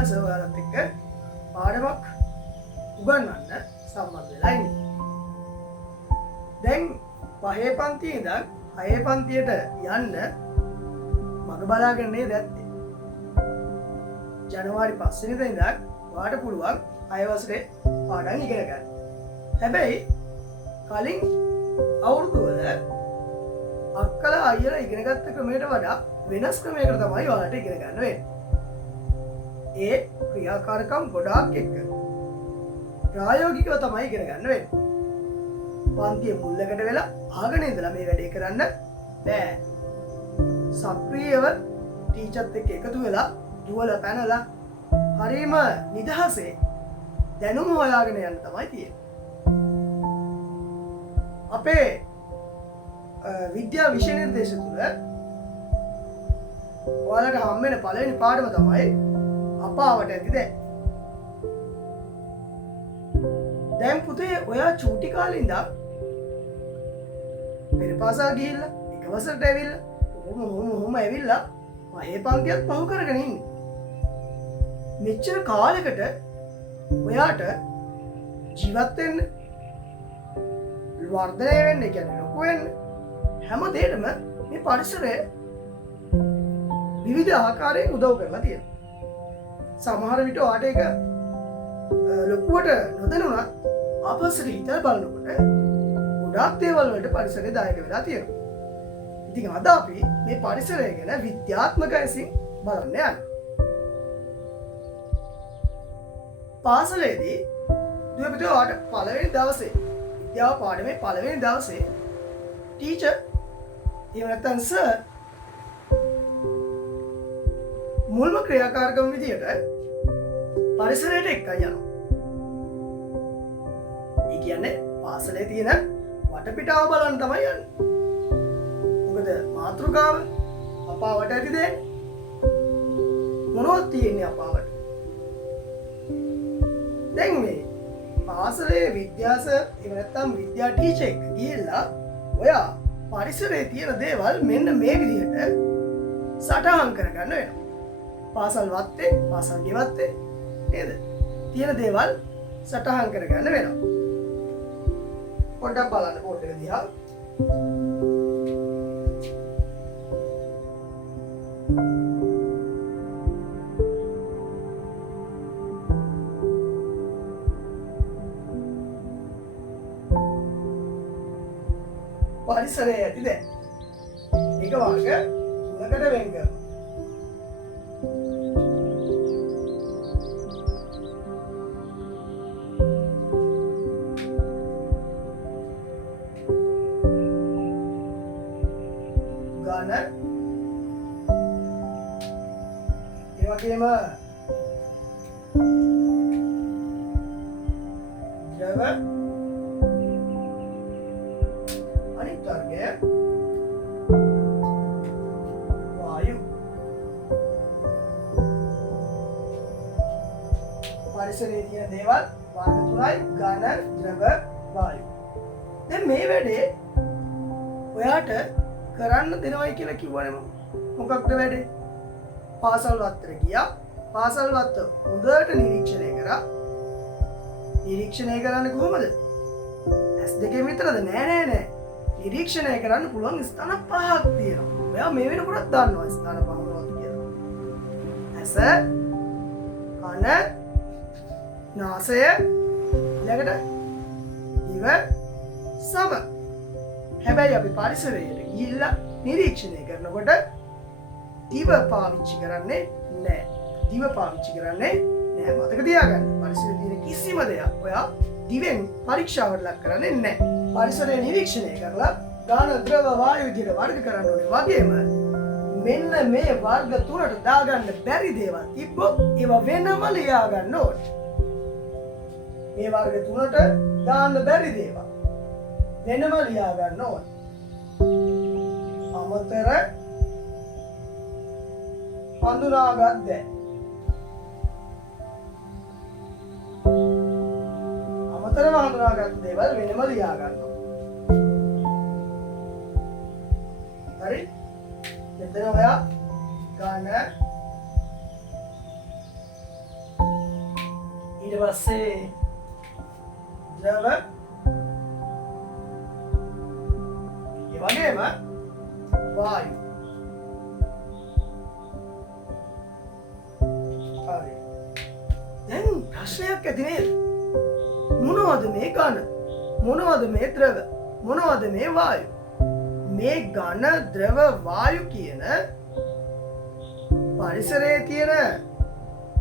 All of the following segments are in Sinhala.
විද්‍යාස ඔයාලත් එක්ක පාඩමක් උගන්වන්න සම්බන්ධ වෙලා ඉන්නේ. දැන් 5 පන්තියේ ඉඳන් 6 පන්තියට යන්න මග බලාගෙන නේද ඇත්තේ. ජනවාරි 5 වෙනිදා ඉඳන් ඔයාලට පුළුවන් 6 වසරේ පාඩම් ඉගෙන ගන්න. හැබැයි කලින් අවුරුදු වල අක්කලා අයියලා ඉගෙන ගත්ත ක්‍රමයට වඩා වෙනස් ක්‍රමයකට තමයි ඔයාලට ඉගෙන ගන්න වෙන්නේ. ඒ ක්‍රියාකාරකම් ගොඩාක් එක්ක ප්‍රායෝගිකව තමයි ඉගෙන ගන්න වෙන්නේ. පන්තියේ මුල්ලකට වෙලා ආගෙන ඉඳලා මේ වැඩේ කරන්න බෑ. සක්‍රියව ටීචර්ත් එක්ක එකතු වෙලා දුවලා පැනලා හරීම නිදහසේ දැනුම හොයාගෙන යන්න තමයි තියෙන්නේ. අපේ විද්‍යා විෂය නිර්දේශ තුළ ඔයාලට හම්බෙන පළවෙනි පාඩම තමයි අපාවට ඇති දේ. දැන් පුතේ ඔයා චූටි කාලේ ඉඳන් පෙරපාසල් ගිහිල්ලා එක වසරට ඇවිල්ලා ඔහොම ඇවිල්ලා මහේ පන්තියත් පහු කරගෙන ඉන්නේ. මෙච්චර කාලයකට ඔයාට ජීවත් වෙන්න වර්ධනය වෙන්න කියන්නේ ලොකු වෙන්න හැම දෙයකම මේ පරිසරය විවිධ ආකාරයෙන් උදව් කරලා තියෙනවා. සමහර විට ඔයාට ඒක ලොකුවට නොදැනුණත් ආපස්සට හිතලා බලනකොට ගොඩාක් දේවල් වලට පරිසරය දායක වෙලා තියෙනවා. ඉතින් අද අපි මේ පරිසරය ගැන විද්‍යාත්මක ඇසින් බලන්න යනවා. පාසලේදී දුවේ පුතේ ඔයාට පළවෙනි දවසේ විද්‍යාව පාඩමේ පළවෙනි දවසේ ටීචර් එහෙම නැත්නම් සර් මුල්ම ක්‍රියාකාරකම් විදියට පරිසරයට එක්කන් යනවා. ඒ කියන්නේ පාසලේ තියෙන වටපිටාව බලන්න තමයි යන්නේ. මොකද මාතෘකාව අපාවට ඇති දේ මොනවද තියෙන්නේ අපාවට? දැන් මේ පාසලේ විද්‍යාස එහෙම නැත්නම් විද්‍යා ටීචර් එක්ක ගිහිල්ලා ඔයා පරිසරයේ තියෙන දේවල් මෙන්න මේ විදිහට සටහන් කරගන්න වෙනවා. පාසල් වත්තේ පාසල් ගෙවත්තේ නේද? තියෙන දේවල් සටහන් කරගන්න වෙනවා. පොඩ්ඩක් බලන්න බෝඩ් එක දිහා. පරිසරයේ ඇති දේ. එක වර්ග තුනකට වෙන් කරනවා. ගාන ඒ වගේම ද්‍රව අනිත් වර්ගය වායු. පරිසරයේ තියෙන දේවල් වර්ග තුනයි ඝන ද්‍රව වායු. දැන් මේ වැඩේ ඔයාට කරන්න දෙනවයි කියලා කිව්වනේ මොකක්ද වැඩේ? පාසල් වත්තට ගියා. පාසල් වත්ත හොඳට නිරීක්ෂණය කරා. නිරීක්ෂණය කරන්නේ කොහොමද? S2 විතරද? නෑ. නිරීක්ෂණය කරන්න පුළුවන් ස්ථාන 5ක් තියෙනවා. ඔයා මේ වෙනකොටත් දන්නවා ස්ථාන 5 මොනවද කියලා. ඇස, කන, නාසය, ඊළඟට දිව, සම. හැබැයි අපි පරිසරයට ගිහිල්ලා නිරීක්ෂණය කරනකොට දිව පාවිච්චි කරන්නේ නැහැ. දිව පාවිච්චි කරන්නේ නැහැ. මතක තියාගන්න. පරිසරයේ තියෙන කිසිම දෙයක් ඔයා දිවෙන් පරීක්ෂාවට ලක් කරන්නේ නැහැ. පරිසරය නිරීක්ෂණය කරලා ඝන ද්‍රව වායු විදිහට වර්ග කරන්න ඕනේ. වගේම මෙන්න මේ වර්ග තුනට දාගන්න බැරි දේවල් තිබ්බොත් ඒවා වෙනම ලියා ගන්න ඕනේ. මේ වර්ග තුනට දාන්න බැරි දේවල් වෙනම ලියා ගන්න ඕනේ. අමතර හඳුනාගත් දේ. අමතරව හඳුනාගත් දේවල් වෙනම ලියා ගන්නවා. හරි? මෙතන ඔයා ඝන ඊට පස්සේ ද්‍රව ඒ වගේම වායු. හරි. දැන් ප්‍රශ්නයක් ඇති නේද? මොනවද මේ ඝන? මොනවද මේ ද්‍රව? මොනවද මේ වායු? මේ ඝන ද්‍රව වායු කියන පරිසරයේ තියෙන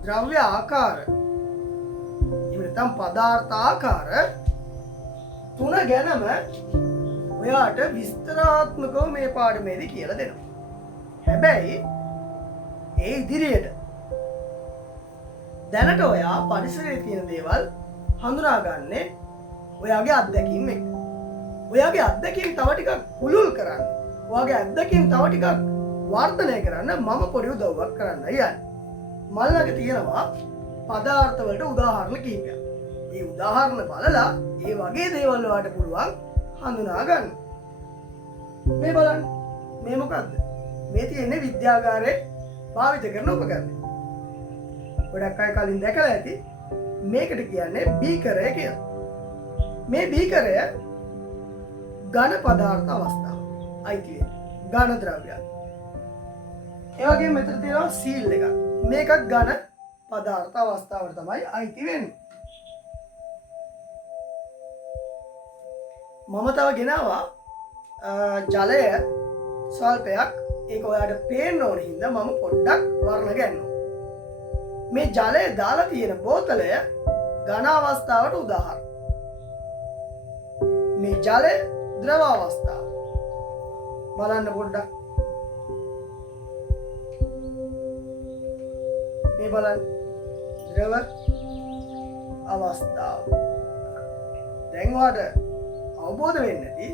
ද්‍රව්‍ය ආකාර එහෙම නැත්නම් පදාර්ථ ආකාර තුන ගැනම ඔයාට විස්තරාත්මකව මේ පාඩමේදී කියලා දෙනවා. හැබැයි ඒ ඉදිරියට දැනට ඔයා පරිසරයේ තියෙන දේවල් හඳුනාගන්නේ ඔයාගේ අත්දැකීම් එක්ක. ඔයාගේ අත්දැකීම් තව ටිකක් පුළුල් කරන්න. ඔයාගේ අත්දැකීම් තව ටිකක් වර්ධනය කරන්න මම පොඩි උදව්වක් කරන්න යන්නේ. මල්ලක තියෙනවා පදාර්ථ වලට උදාහරණ කිහිපයක්. මේ උදාහරණ බලලා ඒ වගේ දේවල් වලට පුළුවන් හඳුනා ගන්න. මේ බලන්න. මේ මොකද්ද? මේ තියෙන්නේ විද්‍යාගාරයේ භාවිත කරන උපකරණ. ගොඩක් අය කලින් දැකලා ඇති. මේකට කියන්නේ බීකරය කියලා. මේ බීකරය ඝන පදාර්ථ අවස්ථාව. අයිති වෙන්නේ ඝන ද්‍රව්‍යයක්. ඒ වගේම මෙතන තියෙනවා සීල් එකක්. මේකත් ඝන පදාර්ථ අවස්ථාවට තමයි අයිති වෙන්නේ. මම තව ගෙනාවා ජලය ස්වල්පයක්. ඒක ඔයාලට පේන්න ඕන හින්දා මම පොඩ්ඩක් වර්ණ ගන්නවා. මේ ජලය දාලා තියෙන බෝතලය ඝන අවස්ථාවට උදාහරණ. මේ ජලය ද්‍රව අවස්ථාව. බලන්න පොඩ්ඩක්. මේ බලන්න ද්‍රව අවස්ථාව. දැන් ඔයාලට අවබෝධ වෙන්නේ නැති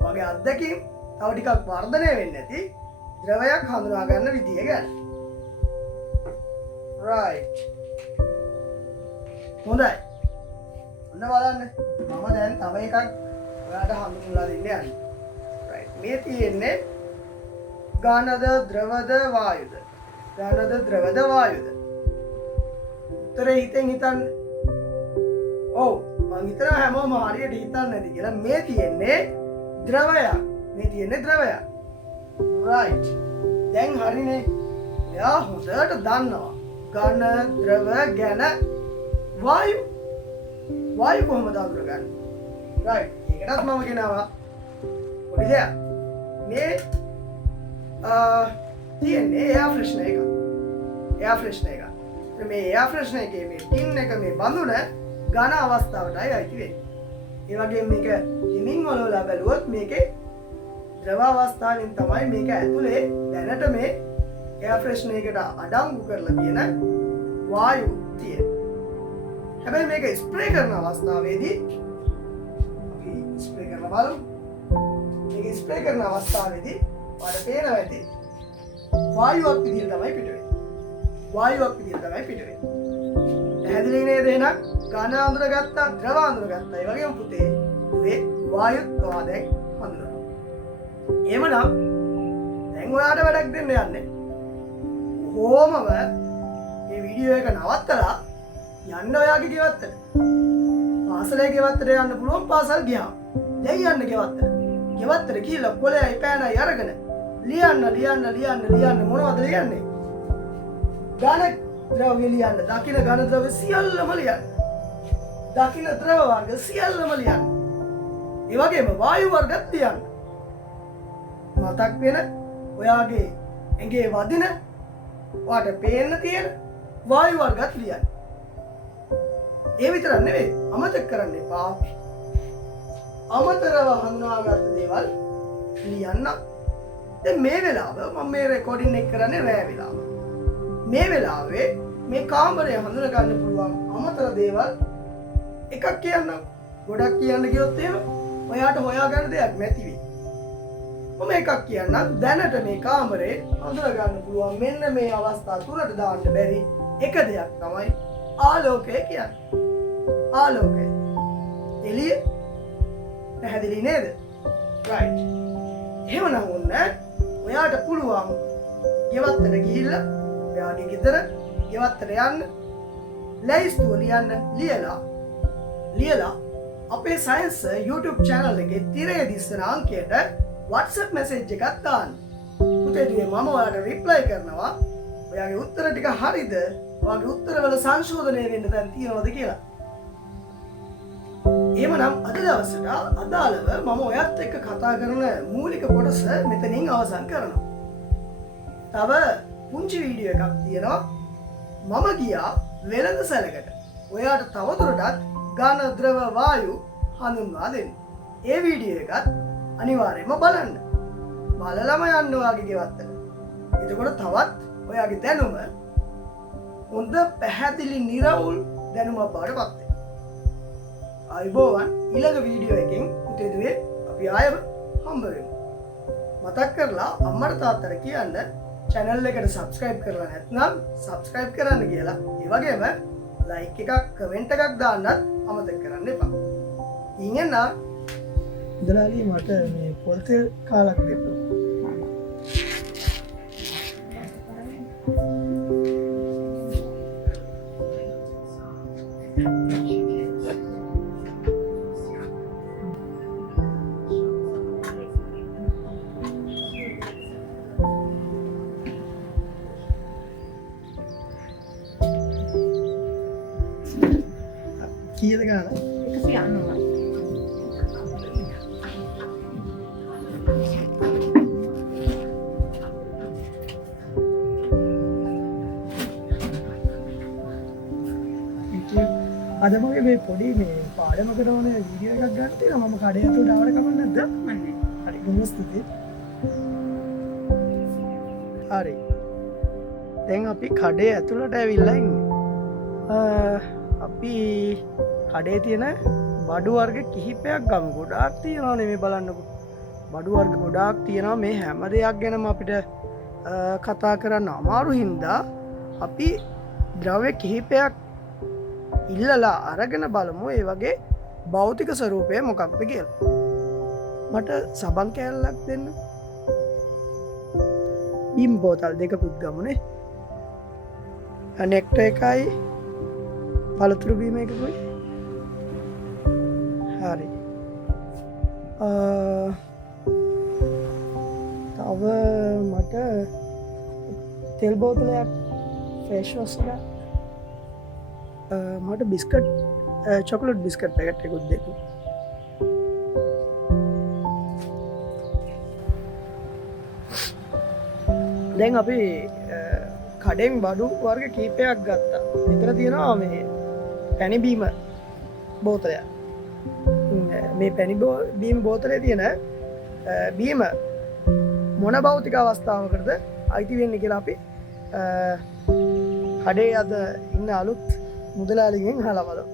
වගේ අත්දැකීම් තව ටිකක් වර්ධනය වෙන්නේ නැති ද්‍රවයක් හඳුනා ගන්න විදිය ගැන. right. හොඳයි. ඔන්න බලන්න. මම දැන් තව එකක් ඔයාලට හඳුන්වලා දෙන්න යන්නේ. right. මේ තියෙන්නේ ඝනද ද්‍රවද වායුද? ඝනද ද්‍රවද වායුද? උත්තරේ හිතෙන් හිතන්න. ඔව්. මං හිතනවා හැමෝම හරියට හිතන්නේ නැති කියලා. මේ තියෙන්නේ ද්‍රවයක්. මේ තියෙන්නේ ද්‍රවයක්. right. දැන් හරිනේ. එයා හොඳට දන්නවා. ඝන ද්‍රව ගැන වායු. වායු කොහොමද අඳුරගන්නේ? right. ඒකටත් මම කියනවා පොඩි දෙයක්. මේ තියෙන්නේ එයා ෆ්‍රෙෂ්නර් එක. එයා ෆ්‍රෙෂ්නර් එක. මේ එයා ෆ්‍රෙෂ්නර් එකේ මේ ටින් එක මේ බඳුන ඝන අවස්ථාවටයි අයිති වෙන්නේ. ඒ වගේම මේක හිමින් වලවලා බැලුවොත් මේකේ ද්‍රව අවස්ථාවෙන් තමයි මේක ඇතුලේ දැනට මේ එයා ෆ්‍රෙෂ්නර් එකට අඩංගු කරලා තියෙන වායු තියෙනවා. හැබැයි මේක ස්ප්‍රේ කරන අවස්ථාවේදී අපි ස්ප්‍රේ කරලා බලමු. මේක ස්ප්‍රේ කරන අවස්ථාවේදී ඔයාලට පේනවා ඇති වායුවක් විදිහට තමයි පිට වෙන්නේ. වායුවක් විදිහට තමයි පිට වෙන්නේ. පැහැදිලි නේද එහෙනම්? ඝන අඳුරගත්තා, ද්‍රව අඳුරගත්තා. ඒ වගේම පුතේ මේ වායුත් ඔයා දැන් හඳුනනවා. එහෙමනම් දැන් ඔයාලට වැඩක් දෙන්න යන්නේ. කොහොමම මේ වීඩියෝ එක නවත්තලා යන්න ඔයාගේ ගෙවත්තට. පාසලේ ගෙවත්තට යන්න පුළුවන් පාසල් ගියාම. දැන් යන්න ගෙවත්තට. ගෙවත්තට ගිහලා කොලේයි පෑනයි අරගෙන ලියන්න මොනවද ලියන්නේ? ඝන ද්‍රව්‍ය ලියන්න. දකින ඝන ද්‍රව්‍ය සියල්ලම ලියන්න. දකින ද්‍රව වර්ග සියල්ලම ලියන්න. ඒ වගේම වායු වර්ගත් ලියන්න. මතක් වෙන ඔයාගේ ඇඟේ වදින ඔයාට පේන්න තියෙන වායු වර්ගත් ලියන්න. ඒ විතරක් නෙවෙයි අමතක කරන්න එපා. අමතරව හඳුනාගත්ත දේවල් ලියන්න. දැන් මේ වෙලාව මම මේ රෙකෝඩින් එක කරන්නේ රෑ වෙලාව. මේ වෙලාවේ මේ කාමරය හඳුනා ගන්න පුළුවන් අමතර දේවල් එකක් කියන්නම්. ගොඩක් කියන්න ගියොත් එහෙම ඔයාට හොයාගන්න දෙයක් නැති වෙයි. මම එකක් කියන්නම්. දැනට මේ කාමරේ හඳුනා ගන්න පුළුවන් මෙන්න මේ අවස්ථා තුනට දාන්න බැරි එක දෙයක් තමයි ආලෝකය කියන්නේ. ආලෝකය. එළිය. පැහැදිලි නේද? right. එහෙමනම් ඔන්න ඔයාට පුළුවන් ගෙවත්තට ගිහිල්ලා ඔයාගේ ගෙදර ගෙවත්තට යන්න. ලැයිස්තුව ලියන්න ලියලා අපේ සයන්ස් YouTube channel එකේ තිරේ දිස්සන අංකයට WhatsApp message එකක් දාන්න. පුතේදුවේ මම ඔයාලට reply කරනවා. ඔයාගේ උත්තර ටික හරිද? ඔයාගේ උත්තරවල සංශෝධනය වෙන්න දැන් තියෙනවද කියලා. එහෙමනම් අද දවසට අදාළව මම ඔයත් එක්ක කතා කරන මූලික කොටස මෙතනින් අවසන් කරනවා. තව පුංචි වීඩියෝ එකක් තියෙනවා. මම ගියා වෙළඳ සැලකට. ඔයාට තවදුරටත් ඝන ද්‍රව වායු හඳුන්වා දෙන්න. ඒ වීඩියෝ එකත් අනිවාර්යයෙන්ම බලන්න. බලලම යන්න ඔයාගේ ගෙවත්තට. එතකොට තවත් ඔයාගේ දැනුම හොඳ පැහැදිලි නිරවුල් දැනුමක් බවට පත් වෙනවා. අයිබෝවන් ඊළඟ වීඩියෝ එකෙන් පුතේදුවේ අපි ආයෙම හම්බ වෙමු. මතක් කරලා අම්මට තාත්තට කියන්න channel එකට subscribe කරලා නැත්නම් subscribe කරන්න කියලා. ඒ වගේම like එකක් comment එකක් දාන්නත් අමතක කරන්න එපා. ඉතින් දලාලි මට මේ පොල් තෙල් කාලක් දෙන්න. කීයද ගාන? 190. අද මගේ මේ පොඩි මේ පාඩමකට ඕන වීඩියෝ එකක් ගන්න තියෙනවා. මම කඩේ ඇතුළට ආවට කමක් නැද්ද? මන්නේ. හරි බොහොම ස්තුතියි. හරි. දැන් අපි කඩේ ඇතුළට ඇවිල්ලා ඉන්නේ. අපි කඩේ තියෙන බඩු වර්ග කිහිපයක් ගමු. ගොඩාක් තියෙනවානේ මේ බලන්නකෝ. බඩු වර්ග ගොඩාක් තියෙනවා. මේ හැම දෙයක් ගැනම අපිට කතා කරන්න අමාරු හින්දා අපි ද්‍රව්‍ය කිහිපයක් ඉල්ලලා අරගෙන බලමු ඒ වගේ භෞතික ස්වරූපය මොකක්ද කියලා. මට සබන් කෑල්ලක් දෙන්න. බීම් බෝතල් දෙකකුත් ගමුනේ. නෙක්ටර් එකයි පළතුරු බීම එකකුයි. හරි. තව මට තෙල් බෝතලයක් ෆේස් වොෂ් එකක් මට බිස්කට් චොකලට් බිස්කට් පැකට් එකකුත් දෙන්න. දැන් අපි කඩෙන් බඩු වර්ග කීපයක් ගත්තා. මෙතන තියෙනවා මේ පැණි බීම බෝතලයක්. මේ පැණි බීම බෝතලේ තියෙන බීම මොන භෞතික අවස්ථාවකටද අයිති වෙන්නේ කියලා අපි කඩේ අද ඉන්න අලුත් මුදලාලිගෙන් අහලා බලමු.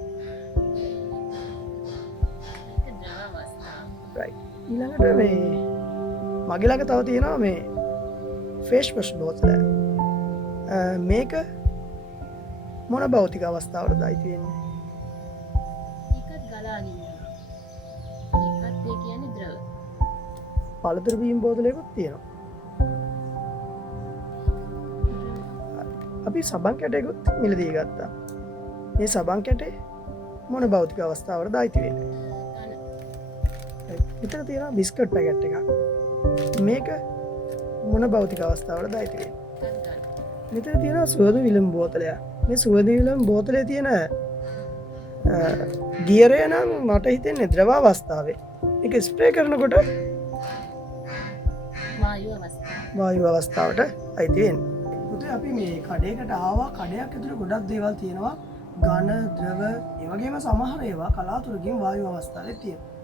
right. ඊළඟට මේ මගේ ළඟ තව තියෙනවා මේ ෆේස් වොෂ් බෝතල. මේක මොන භෞතික අවස්ථාවකටද අයිති වෙන්නේ? ඒකත් ගලාගෙන යනවා. ඒකත් ඒ කියන්නේ ද්‍රව. පළතුරු බීම් බෝතලයකුත් තියෙනවා. අපි සබන් කැටයකුත් මිලදී ගත්තා. මේ සබන් කැටේ මොන භෞතික අවස්ථාවකටද අයිති වෙන්නේ? මෙතන තියෙනවා බිස්කට් පැකට් එකක්. මේක මොන භෞතික අවස්ථාවකටද අයිති වෙන්නේ? මෙතන තියෙනවා සුවඳ විලවුන් බෝතලයක්. මේ සුවඳ විලවුන් බෝතලේ තියෙන ගියරය නම් මට හිතෙන්නේ ද්‍රව අවස්ථාවේ. මේක ස්ප්‍රේ කරනකොට වායු අවස්ථාවට අයිති වෙන්නේ. පුතේ අපි මේ කඩේකට ආවා. කඩයක් ඇතුලේ ගොඩක් දේවල් තියෙනවා. ඝන, ද්‍රව, ඒ වගේම සමහර ඒවා කලාතුරකින් වායු අවස්ථාවේ තියෙනවා.